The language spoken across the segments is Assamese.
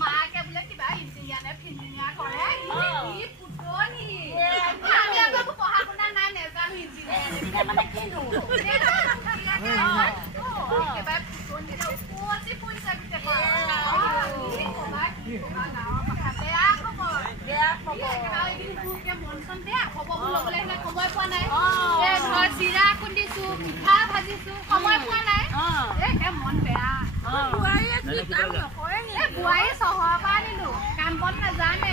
মাকে বোলে কিবা ইঞ্জিনিয়াৰ নে ফিঞ্জিনিয়াৰ কৰে ই পুতনি আমি আকৌ পঢ়া শুনা নাই নেজানো ইঞ্জিনিয়াৰ মানে কিনো কিবা পুতনি ওপৰতে পইচা দিতে পাৰা বেয়া খবৰ মন চন বেয়া খবৰ ল'বলৈ আহিলে সময় পোৱা নাই ধৰ চিৰা খুন্দিছো পিঠা ভাজিছো সময় পোৱা নাই মন বেয়া বোৱাৰী চহৰৰ পৰা আনিলো কাম বন নাজানে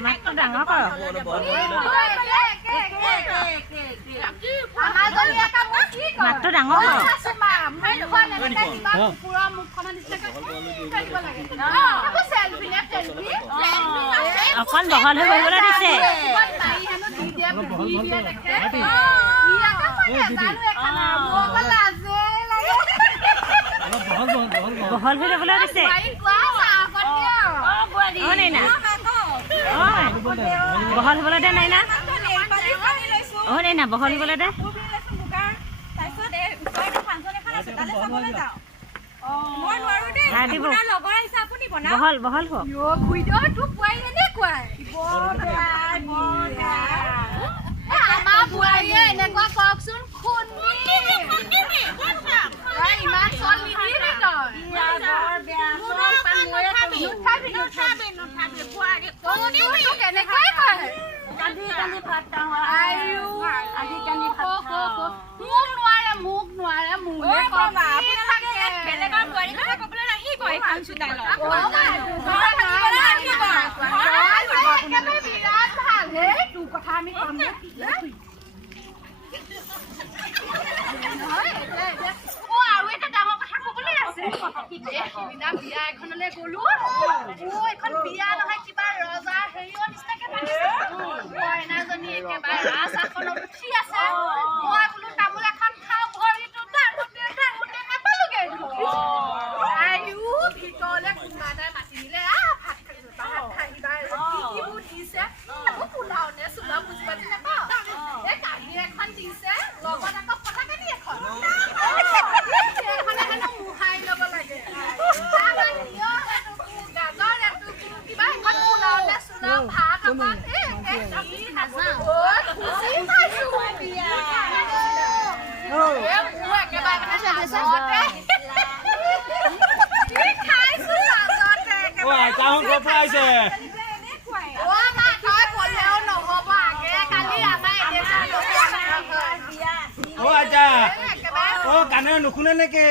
মাতটো ডাঙৰ কৰ মাতটো ডাঙৰ কৰ অকণ বহল হৈ বহিবলৈ দিছে বহল হৈ যাবলৈ দিছে বহল হ'বলৈ দে নাই না নাই না বহল হ'বলৈ দে বহল বহল এনেকুৱা কওকচোন ইমান চল নিদিবি তই কেনেকৈ কয় মোক নোৱাৰে বিৰাট ভাল তোৰ কথা আমি কম আৰু এটা ডাঙৰ কথা কবলৈ আছে সিদিনা বিয়া এখনলৈ গলো এখন বিয়া নহয় কিবা ৰজাৰ হেৰিও নিচিনাকে কইনাজনী একেবাৰে ৰাজ আসনত উঠি আছে মই বোলো তামোল এখন খাওঁ ভৰিটো ডাঙোতে নাপালোগে ভিতৰলে কোনোবা এটাই মাতি নিলে ভাত খাইবা কিবোৰ দিছে পোলাও নে চোলাও বুজি পাতি নাপাওঁ এই কালি এখন দিছে লগত আকৌ ফটাকানি এখন মুহাই ল'ব লাগে গাজৰ এটুকু কিবা এখন পোলাও নে চোলাও ভাত অকণ কানে নুশুনে নেকি